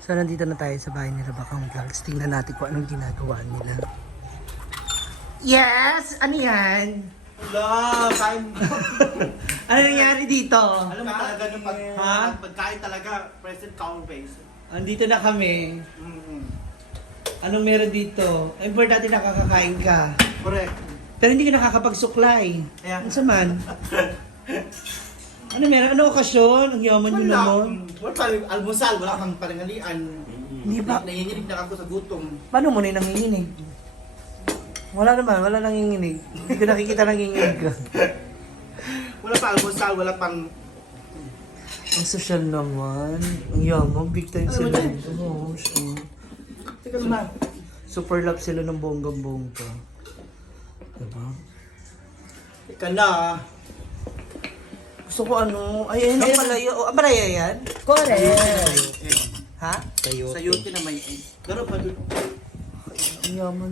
So, nandito na tayo sa bahay nila Bakang Vlogs. Tingnan natin kung anong ginagawa nila. Yes! Ano yan? Wala, kain. Ano nangyari dito? Alam mo talaga yung pagkain talaga, present cow face. Andito na kami. Mm-hmm. Anong meron dito? Importante nakakakain ka. Correct. Pero hindi ka nakakapagsuklay. Yeah. Ano man? Ano meron? Ano okasyon? Ang yaman nyo naman. Wala pa almusal, wala kang panangalian. Hindi ba? Nanginginig na ako sa gutom. Paano mo na nanginginig? Wala naman, wala nanginginig. Hindi ko nakikita nanginginig ka. Wala pa almusal, wala pang... Ang social naman. Ang yaman, big time Ano sila. ba yan? Oo, sure. Teka naman. Super love sila ng bonggang-bongga. Diba? Teka na. Gusto ko ano, ay, ang palaya. Oh, ang palaya yan? Correct. Ha? Sayote na may egg. Pero pa doon. Ang yaman.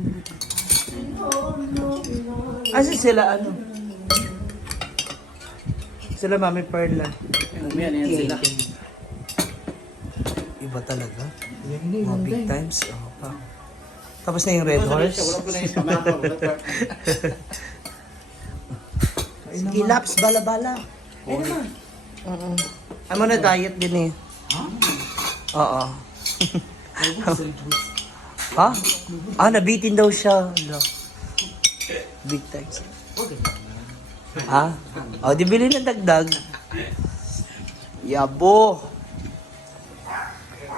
Asa sila ano? Sila Mami Perla. Yan sila. Iba talaga. Mga big times. Oh, pa. Tapos na yung Red Horse. Wala ko na yung pamako. Sige, laps, bala-bala. Ayun naman. I'm on a diet din eh. Oo. Ha? Ah, nabitin daw siya. Hala. Big times. Ha? O, di bili ng dagdag. Yabo.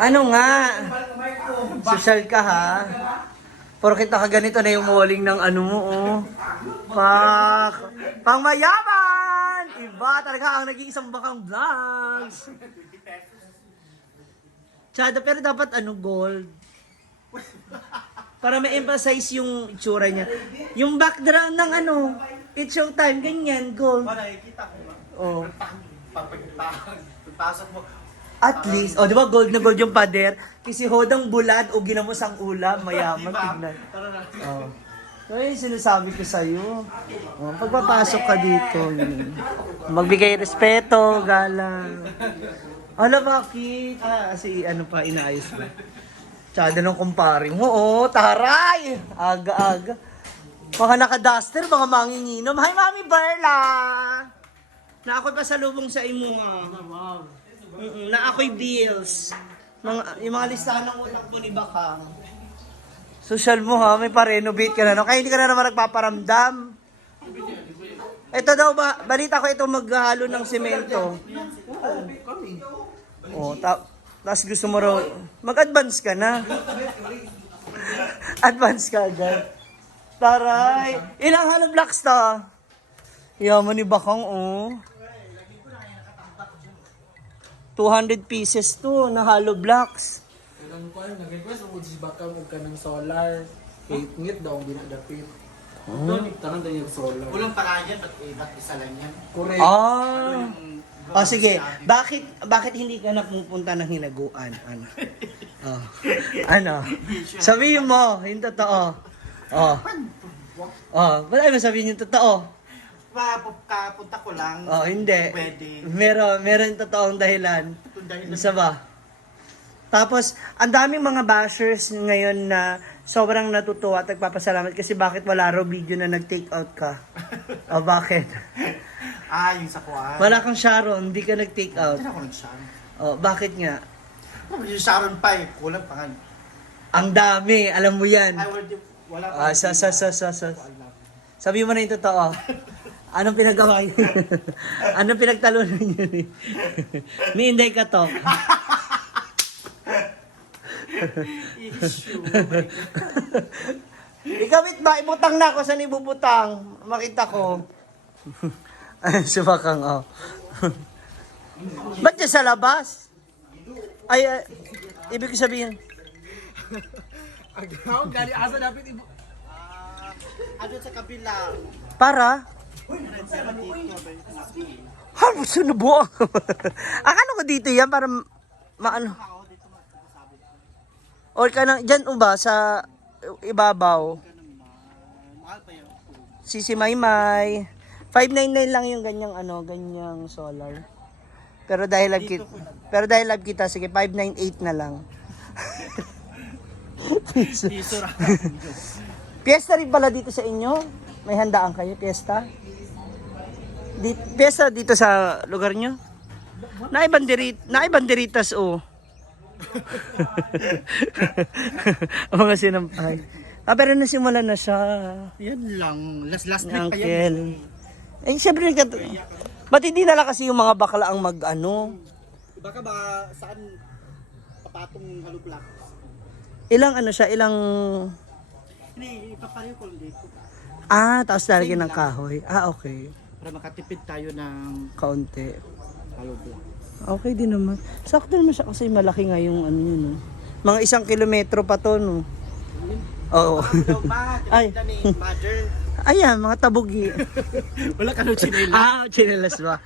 Ano nga? Social ka ha? Pero kita ka ganito na yung walling ng ano mo oh. Pang mayaman! Iba talaga ang nag-iisang Bakang Vlogs. Tsada, pero dapat ano, gold. Para ma-emphasize yung itsura niya. Yung background ng ano, it's showtime, ganyan, gold. Para nakikita ko ba? Oh. Pagpasok mo. At least, oh, di ba gold na gold yung pader? Kasi hodang bulad o ginamos ang ulam, mayaman, tignan. Oh. So, yun yung sinasabi ko sa'yo. Oh, pagpapasok ka dito, yun. Magbigay respeto, galang. Hala, bakit? Ah, kasi ano pa, inaayos ba? Tsada ng kumparing mo, oh, taray! Aga-aga. Mga naka-duster, mga manginginom. Hi, Mami Berla! Na ako'y pasalubong sa imo, ha? Na ako'y bills. Yung mga listahan ng utak mo ni Bakang. Social mo ha, may pa-renovate ka na. No? Kaya hindi ka na naman nagpaparamdam. Ito daw ba, balita ko ito maghahalo ng semento. Oh, tapos gusto mo raw, mag-advance ka na. Advance ka agad. Taray, ilang hollow blocks to? Yaman ni Bakang, oh. 200 pieces to na hollow blocks. Ilang ko ay nag-request mo si Bakang og kanang solar. Kay ngit daw hindi na dapit. Doon tanong daw yung solar. Walang paraan yan, ba't isa lang yan? Correct. Ah. Oh, sige. Bakit hindi ka na pupunta ng hinaguan? Ano? Oh. Ano? Sabihin mo, yung totoo. Oh. Oh, wala mo sabihin yung totoo. Kapunta ko lang. Oh, hindi. Pwede. Meron totoong dahilan. Dahil Isa ba? Tapos, ang daming mga bashers ngayon na sobrang natutuwa at nagpapasalamat kasi bakit wala raw video na nag-take out ka? O bakit? yung sa kuwan. Wala kang Sharon, hindi ka nag-take out. Hindi na ako nag-Sharon. O, bakit nga? Yung Sharon pa eh. Kulang pa nga. Ang dami, alam mo yan. Wala Ah, pa. Sabi mo na yung totoo. Anong pinagawa yun? Anong pinagtalunan yun? Ni Inday ka to. Issue. Ikawit ba? Ibutang na ako. Saan ibubutang? Makita ko. Ay, subakang, oh. Ba't dyan sa labas? Ay, ibig sabihin. Agaw gali asa dapat ibo. Ano sa kabila? Para? Ha, sunubo. Akala ko dito yan para maano. Or ka nang, dyan ba sa ibabaw? Mahal pa yan. Sisi Maymay. 599 lang yung ganyang ano, ganyang solar. Pero dahil live kita, sige 598 na lang. Piso ra. Piyesta rin pala dito sa inyo? May handaan kayo, piyesta? Piyesta dito sa lugar nyo? Naibanderitas, oh. Ang mga sinampay. Pero nasimulan na siya. Yan lang. Last Ni week pa yan. Uncle. Eh, syempre, ba't hindi nala kasi yung mga bakla ang mag-ano? Baka saan papatong haluplak. Ilang ano siya, ilang... Hindi, ipapareho ko lang dito. Tapos lalagyan ng kahoy. Okay. Para makatipid tayo ng Kaunti. haluplak. Okay din naman. Sakto naman siya kasi malaki nga yung ano yun, no? Mga 1 kilometro pa to, no? Oo. Ay. Mother. Ayan, mga tabugi. Wala ka nung chinela. Chinelas ba?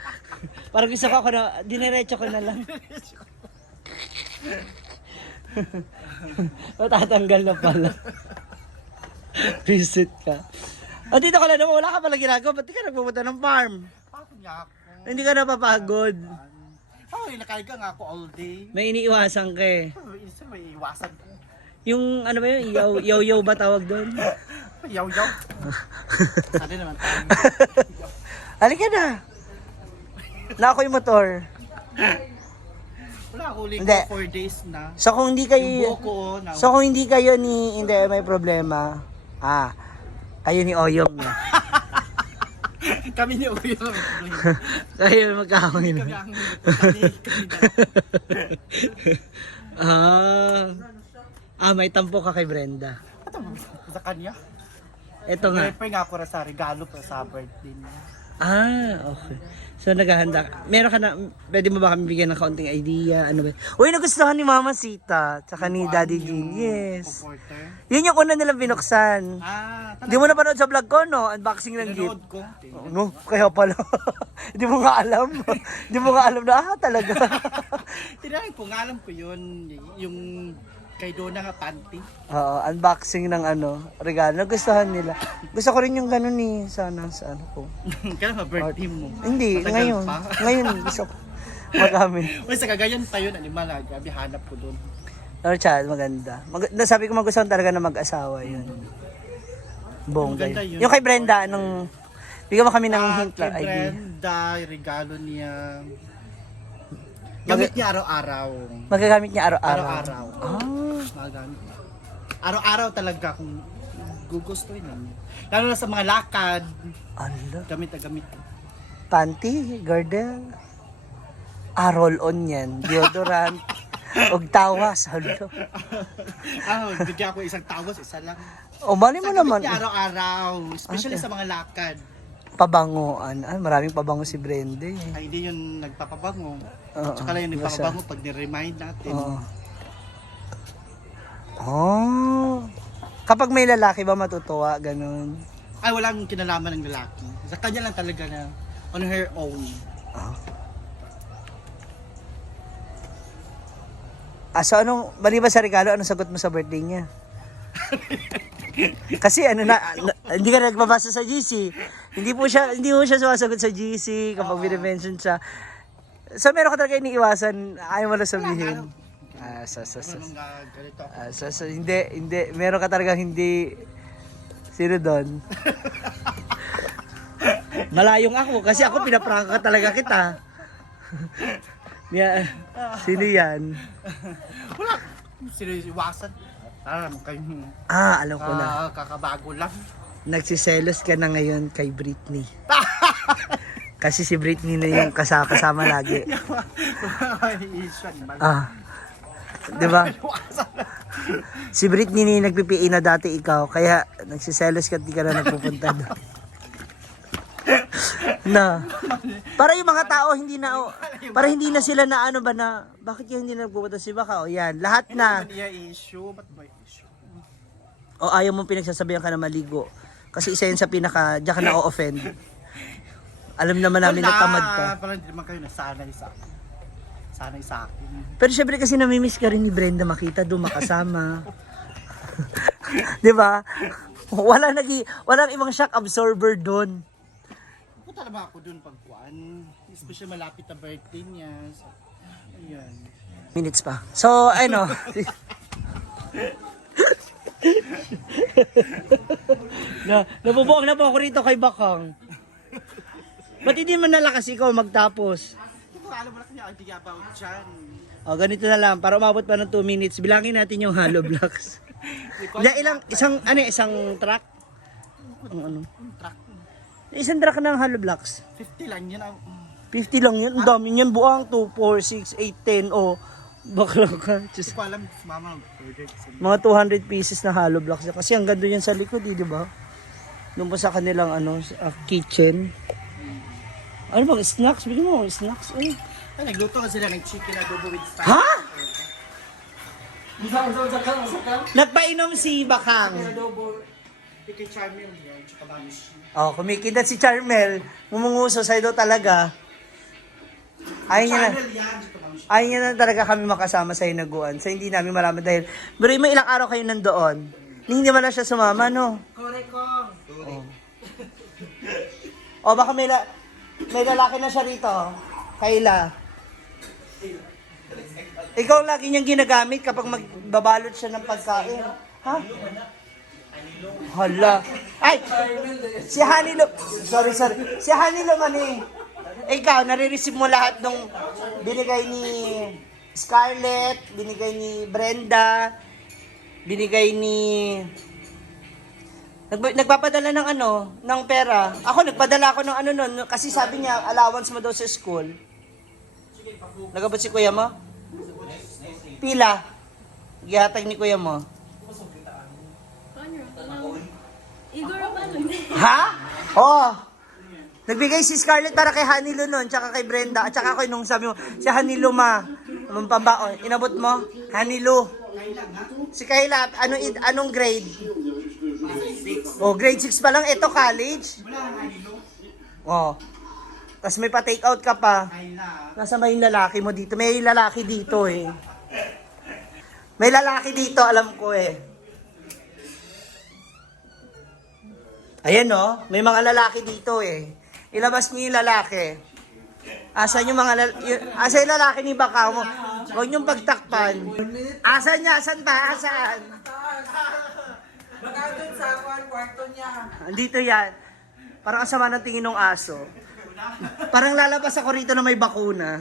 Parang gusto ko na, diniretso ko na lang. Matatanggal na pala. Visit ka. Dito ka lang naman, wala ka pala ginagawa. Ba't di ka nagpupunta ng farm? Bakit nga ako? Hindi ka napapagod. Nakaliga nga ako all day. May iniiwasan ka eh. Isa may iwasan ko. Yung ano ba yun? Yaw-yaw ba tawag doon? Yaw-yaw. Sana naman tayo. Halika na. Na ako yung motor. Wala ako ulit Hindi. 4 days na. So kung hindi kayo... Yung buhok ko, So kung hindi kayo ni... Hindi, may problema. Kayo ni Oyong. kami ni Uyo. Kayo magkakawin. Kami ang kami may tampo ka kay Brenda. Ito, sa kanya. Ito nga. Prepare nga ako sa regalo para sa birthday niya. Okay. So naghahanda ka. Meron ka na, pwede mo ba kami bigyan ng kaunting idea? Ano ba? Uy, nagustuhan ni Mama Sita, tsaka ni Daddy G. Yes. Comforter. Yun yung una nilang binuksan. Hindi mo napanood sa vlog ko, no? Unboxing ng gift. Nanood ko. No, kaya pala. Hindi mo nga alam. Hindi mo nga alam na, talaga. Tinanong ko, nga alam ko yun. Yung kay Donna nga panty. Oo, unboxing ng regalo. Nagustuhan nila. Gusto ko rin yung ganun sana sa ano ko. Kaya nga birthday mo. Hindi, Matagal ngayon. pa. Ngayon, gusto ko magamit. Uy, sa Cagayan pa yun, animal. Gabi hanap ko doon. Pero child, maganda. Sabi ko magustuhan talaga na mag-asawa yun. Bongga Maganda yun. yun. Yung kay Brenda, bigyan mo kami ng hint Kay lang. ID. Brenda, regalo niya. Gamit niya araw-araw. Magagamit niya araw-araw. Araw-araw. Magagamit niya. Araw-araw talaga kung gugustuhin namin. Lalo na sa mga lakad. Ala. Gamit na gamit. Panty, girdle. Roll-on yan. Deodorant. Og tawas. Halo. Bigyan ko isang tawas, isa lang. Mali mo Sa naman. gamit niya araw-araw. Especially sa mga lakad. Pabangoan. Maraming pabango si Brenda eh. Ay, hindi yun nagpapabango. Oo, Tsaka lang yung basta. nagpapabango pag ni-remind natin. Kapag may lalaki ba matutuwa? Ganun. Ay, walang kinalaman ng lalaki. Sa kanya lang talaga na on her own. So maliban sa regalo, anong sagot mo sa birthday niya? Kasi hindi ka nagbabasa sa GC. Hindi mo siya sumasagot sa GC kapag bine-mention siya. So meron ka talaga iniiwasan, ayaw mo lang sabihin. Ganito. Hindi. Meron ka talaga hindi. Sino doon? Malayong ako kasi ako pinaprangka talaga kita. Sino yan? Wala. Siniwasan. Kayong Alam ko na. kakabago lang. Nagsiselos ka na ngayon kay Britney. Kasi si Britney na yung kasama lagi. Di ba? Si Britney na yung nagpipiin na dati ikaw, kaya nagsiselos ka at di ka na nagpupunta doon. Para yung mga tao para hindi na sila na bakit yung hindi nagpupunta si Baka? Yan, lahat na. issue. Ba't ba issue? Ayaw mong pinagsasabihan ka na maligo. Kasi isa yun sa diyan ka na-offend. Alam naman namin na tamad ka. Parang hindi naman kayo nasanay sa akin. Sanay sa akin. Pero syempre kasi namimiss ka rin ni Brenda makita doon makasama. 'Di ba? Walang ibang shock absorber doon. Punta naman ako doon pagkuan. Especially malapit na birthday niya. So, ayan. Minutes pa. So, Nabubuang na po ako rito kay Bakang. Ba't hindi mo nalakas ikaw magtapos? Hindi ko alam mo na kanya idea about dyan. O, ganito na lang. Para umabot pa ng 2 minutes, bilangin natin yung hollow blocks. Isang track? Ano? Track. Isang track ng hollow blocks. 50 lang yun. 50 lang yun. Ang dami niyan. Buang 2, 4, 6, 8, 10. O, bakla ka. Hindi ko alam, mama. Mga 200 pieces na hollow blocks. Kasi ang ganda yan sa likod, di ba? Doon po sa kanilang kitchen. Ano bang snacks? Bigyan mo snacks. Ay, nagluto ka sila ng chicken adobo with spice. ha? Usa ka. Nagpainom si Bakang. Adobo. Chicken charmel yun, tsaka banish. Oh, kumikindat si Charmel. Mumunguso sa'yo daw talaga. Ayaw niya na. Charmel yan, tsaka banish. Ayaw niya na talaga kami makasama sa hinaguan. So hindi namin malaman dahil. Pero may ilang araw kayo nandoon. Hindi man na siya sumama, no? Correct ko. O baka may lalaki na siya rito. Kayla. Ikaw lagi niyang ginagamit kapag magbabalot siya ng pagkain. Ha? Hala. Ay! Si Hanilo. Sorry. Si Hanilo man eh. Ikaw, nare-receive mo lahat nung binigay ni Scarlett, binigay ni Brenda, binigay ni... Nagpapadala ng ng pera. Ako, nagpadala ako ng nun, kasi sabi niya, allowance mo daw sa school. Nagabot si kuya mo? Pila? Gihatag ni kuya mo. Igor pa Ha? Oo. Nagbigay si Scarlett para kay Hanilo nun, tsaka kay Brenda, at tsaka ako nung sabi mo, si Hanilo ma, pambaon, inabot mo? Hanilo. Si Kayla, anong grade? Oh, grade 6 pa lang, ito college. Oh. Tapos may pa-take out ka pa. Nasa may lalaki mo dito? May lalaki dito eh. May lalaki dito, alam ko eh. Ayan no, may mga lalaki dito eh. Ilabas niyo yung lalaki. Asan yung asa yung lalaki ni Bakaw mo? Huwag niyong pagtakpan. Asan niya? Asan ba? Asan? Baka doon sa kwarto niya. Andito yan. Parang kasama ng tingin ng aso. Parang lalabas ako rito na may bakuna.